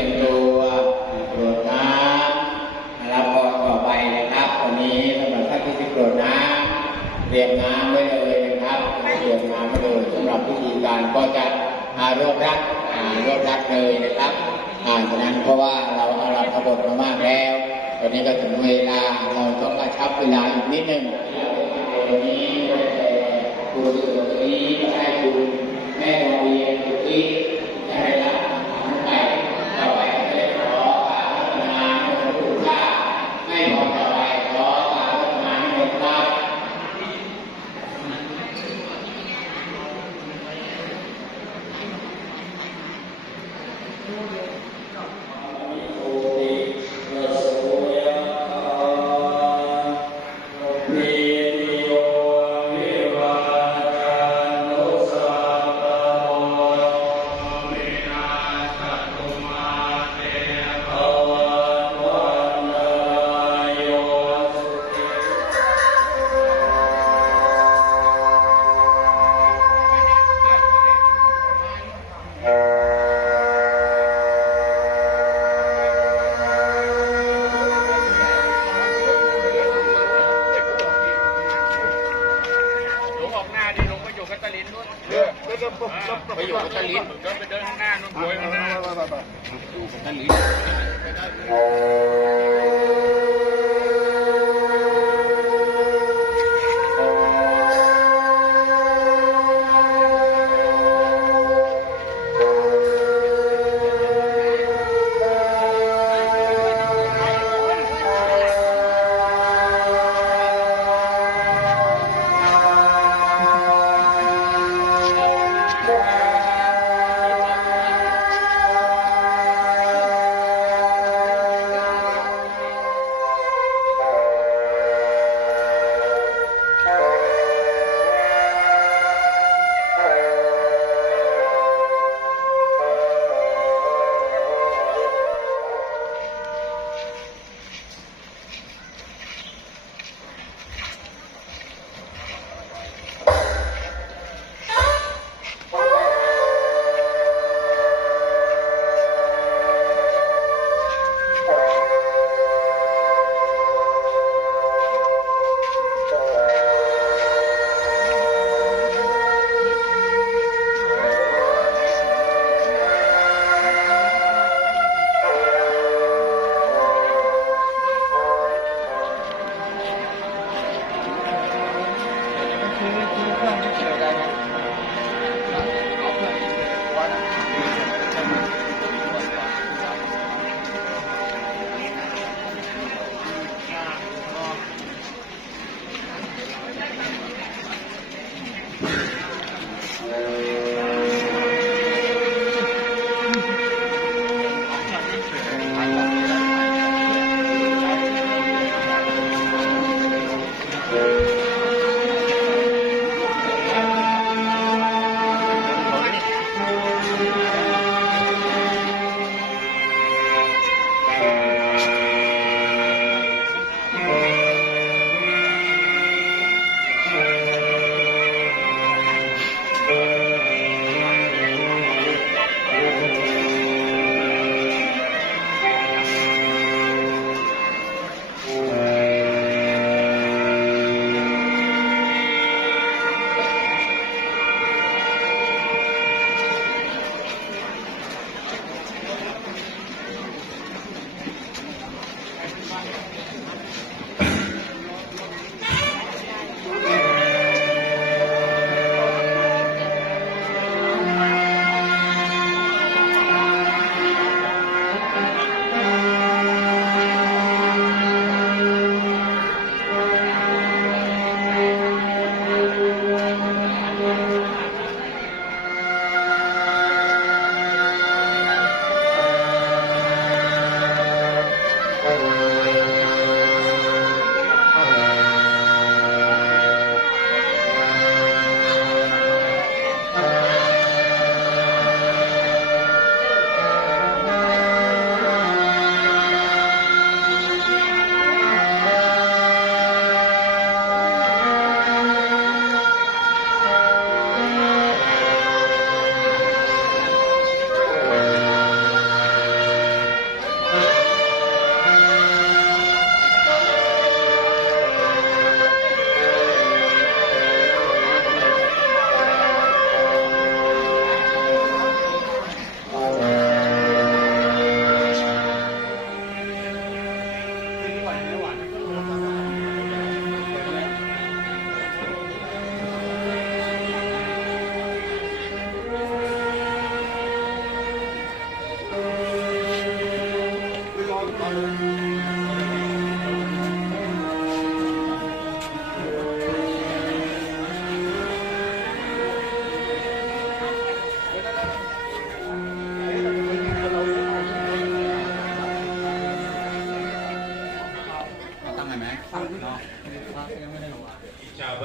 รียมตัวกรวดน้ำรับพรต่อไปนะครับวันนี้สำหรับท่านที่จะกรวดน้ำเตรียมน้ำไว้เลยนะครับเตรียมน้ำไว้เลยสำหรับพิธีการก็จะอารวบรัดอ่ารวบรัดเลยนะครับอ่าฉะนั้นเพราะว่าเราอารับบทมามากแล้วตอนนี้ก็ถึงเวลาเราต้องกระชับเวลาอีกนิดนึงวันนี้คุณสุตรีใช่คุณแม่โรงเรียนสุตรีได้รับ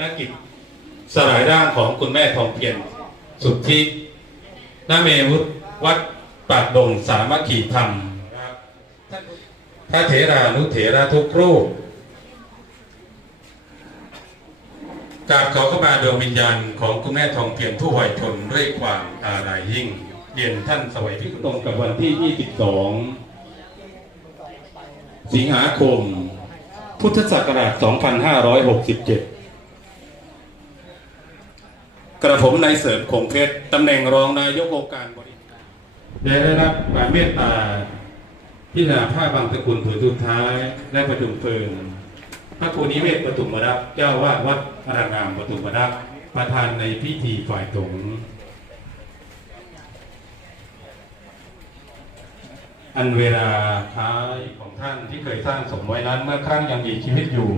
นักกิจสลายร่างของคุณแม่ทองเพียรสุทธินาเมวุฒิวัดปากดงสามัคคีธรรมพระเถรานุเถระทุกรูปกราบขอเข้ามาดวงวิญญาณของคุณแม่ทองเพียรผู้ไหวชนด้วยความอาลัยยิ่งเย็นท่านสวัยพิคุณตรงกับวันที่ 22 สิงหาคม พุทธศักราช 2567 กระผมนายเสริมคงเพชรตำแหน่งรองนายกองค์การบริหารได้ได้รับความเมตตาที่นาผ้าบางสกุลผืนสุดท้ายและประจุมเพลิงพระครูนิเวศประตุมรับเจ้าวาดวัดอรางามประตุมรับประธานในพิธีฝ่ายสงฆ์อันเวลาท้ายของท่านที่เคยสร้างสมไว้นั้นเมื่อครั้งยังมีชีวิตอยู่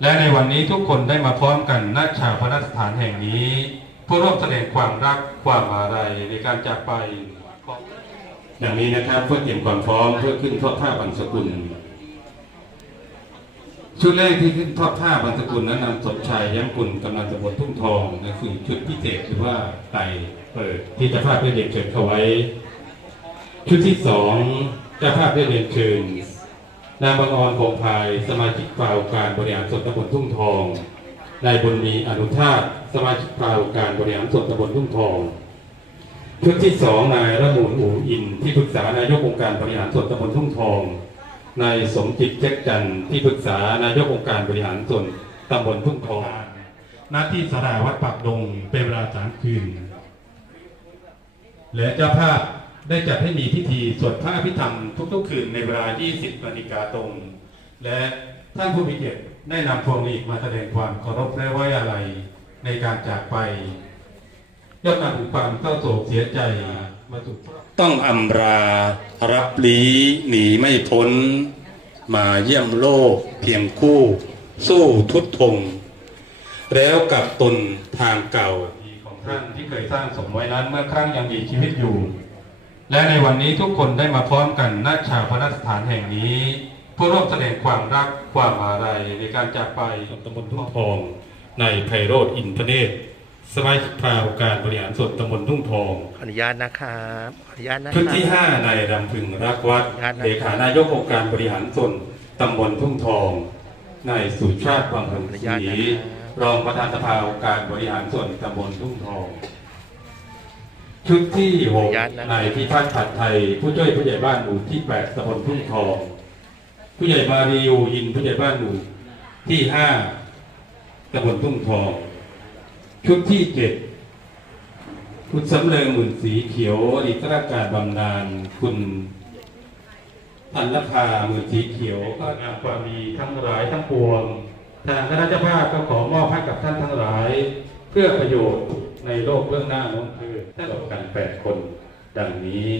และในวันนี้ทุกคนได้มาพร้อมกันณชาพนสถานแห่งนี้เพื่อร่วมแสดงความรักความอาลัยในการจากไปองอย่างนี้นะครับเพื่อเตรียมความพร้อมเพื่อขึ้นทอดผ้าบังสกุล ชุดแรกที่ขึ้นทอดผ้าบังสกุลนั้นนำสมชายย้ำกุลกำนันตำบลทุ่งทองนั่นคือชุดพิเศษคือว่าไต่เปิดที่จะภาพได้เรียนเชิญเข้าไว้ ชุดที่สองจ้าภาพได้เรียนเชิญ นางบางออนคงพายสมาชิกฝ่ายการบริหารส่วนตำบลทุ่งทอง นายบุญมีอนุชาตสมาชิกฝ่ายการบริหารส่วนตำบลทุ่งทองชุดที่สองนายระมูลอู่อิน ที่ปรึกษานายกองค์การบริหารส่วนตำบลทุ่งทอง นายสมจิตแจ็คจันที่ปรึกษานายกองค์การบริหารส่วนตำบลทุ่งทอง หน้าที่สราวัดปากดงเป็นเวลาสามคืน และเจ้าภาพ ได้จัดให้มีพิธีสวดพระอภิธรรมทุกๆคืนในเวลา 20นาฬิกาตรง และท่านผู้มีเกียรติได้นำพวงหลีดมาแสดงความเคารพและไว้อาลัยในการจากไปย่อมนำถึงความเศร้าโศกเสียใจมาสู่ต้องอำรารับลี้หนีไม่พ้น มาเยี่ยมโลกเพียงคู่ สู้ทุดทงแล้วกลับตนทางเก่าของท่านที่เคยสร้างสมไว้นั้นเมื่อครั้งยังมีชีวิตอยู่ และในวันนี้ทุกคนได้มาพร้อมกันณชาพนสถานแห่งนี้เพื่อร่วมแสดงความรักความอาลัยในการจากไปของตำบลทุ่งทองในไพโรธอินทเนศสมาชิกภาองค์การบริหารส่วนตำบลทุ่งทองขออนุญาตนะครับขออนุญาตนะคชุดรับที่5นายรำพึงรักวัดครับเลขานายกองค์การบริหารส่วนตำบลทุ่งทองนายสุชาติวังหงศรีรองประธานสภาองค์การบริหารส่วนตำบลทุ่งทอง ชุดที่หกนายพิพัฒน์ผัดไทย ผู้ช่วยผู้ใหญ่บ้านหมู่ที่แปดตำบลทุ่งทอง ผู้ใหญ่มารียูยินผู้ใหญ่บ้านหมู่ที่ห้าตำบลทุ่งทอง ชุดที่เจ็ดคุณสำเริงหมื่นสีเขียวอดีตข้าราชการบำนาญคุณพันลภาหมื่นสีเขียวก็งามความดีทั้งหลายทั้งปวง ทางคณะเจ้าภาพก็ขอมอบให้กับท่านทั้งหลายเพื่อประโยชน์ในโลกเบื้องหน้าน้องคือถ้าเรากันแปดคนดังนี้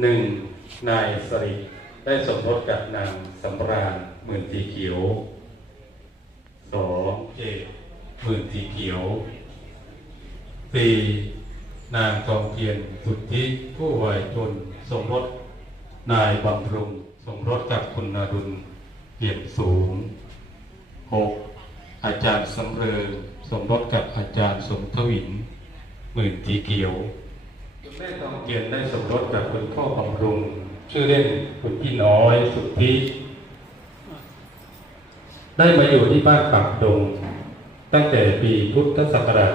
หนึ่งนายสริได้สมรสกับนางสำราญหมื่นสีเขียวสองเจหมื่นสีเขียวสี่นางทองเพียรสุทธิผู้วัยชนสมรสนายบำรุง สมรสกับคุณนารุณเปี่ยมสูงหก อาจารย์สำเริงสมรสกับอาจารย์สมทวิน หมื่นตีเกียวคุณแม่ทองเพียรได้สมรสกับคุณพ่อบำรุง ชื่อเล่นคุณพี่น้อยสุทธิได้มาอยู่ที่บ้านปากดง ตั้งแต่ปีพุทธศักราช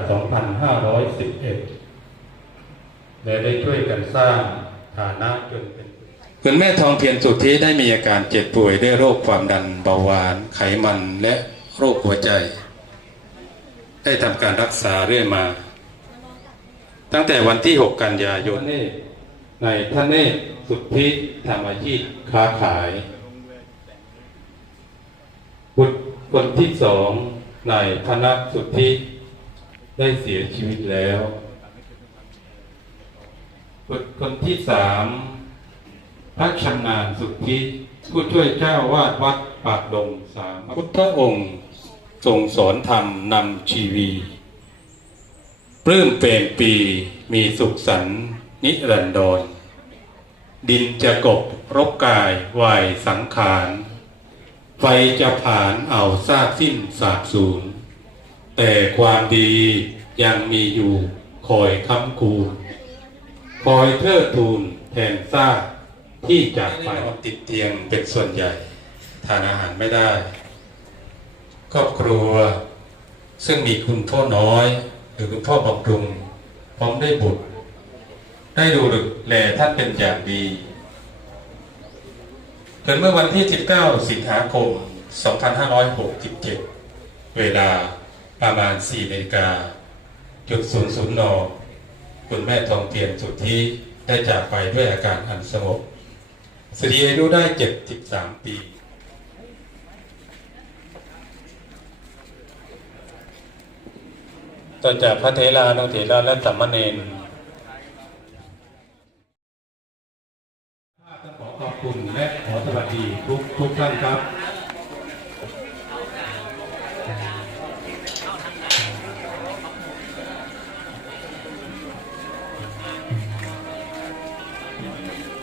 2511 และได้ช่วยกันสร้างฐานะจนเป็นคุณแม่ทองเพียรสุทธิได้มีอาการเจ็บป่วยด้วยโรคความดันเบาหวานไขมันและ โรคหัวใจ ได้ทำการรักษาเรื่อยมา ตั้งแต่วันที่ 6 กันยายนในท่านเนศสุทธิทำอาชีพค้าขาย บุตรคนที่สองนายธนสุทธิได้เสียชีวิตแล้วบุตรคนที่สามพระชำนาญสุทธิผู้ช่วยเจ้าวาดวัดปากดงสามพุทธองค์ ทรงสอนธรรมนำชีวีปลื้มเปรมปีมีสุขสันนิรันดร ดินจะกบรบกายวายสังขารไฟจะผ่านเอาซากสิ้นสาบสูญแต่ความดียังมีอยู่คอยค้ำคูณคอยเทิดทูนแทนซากที่จากไปติดเตียงเป็นส่วนใหญ่ ทานอาหารไม่ได้ ครอบครัว ซึ่งมีคุณพ่อน้อย หรือคุณพ่อบำรุงพร้อมได้บุตร ได้ดูแลท่านเป็นอย่างดีเกิดเมื่อวันที่ 19 สิงหาคม 2567 เวลาประมาณ 4นาฬิกาจุดศูนย์ศูนย์นคุณแม่ทองเทียนสุทธิได้จากไปด้วยอาการอันสงบสตรีอายุได้ 73 ปี ต่อจากพระเทลานุเถระและสัมมเนนขอขอบคุณและขอสวัสดีทุกทุกท่านครับข